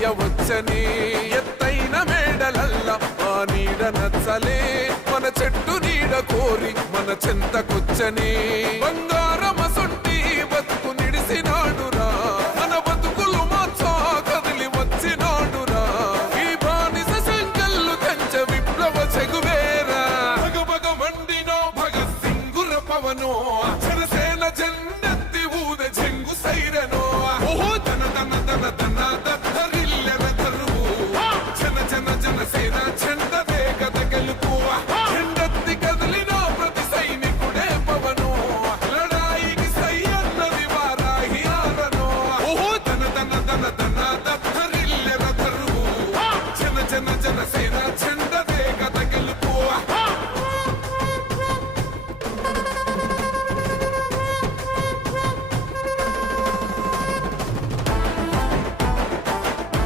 చెయ్యవచ్చని ఎత్తైన మేడలల్ల ఆ నీడ నచ్చలే మన చెట్టు నీడ కోరి మన చెంతకొచ్చని బంగారమసొంటి బతుకు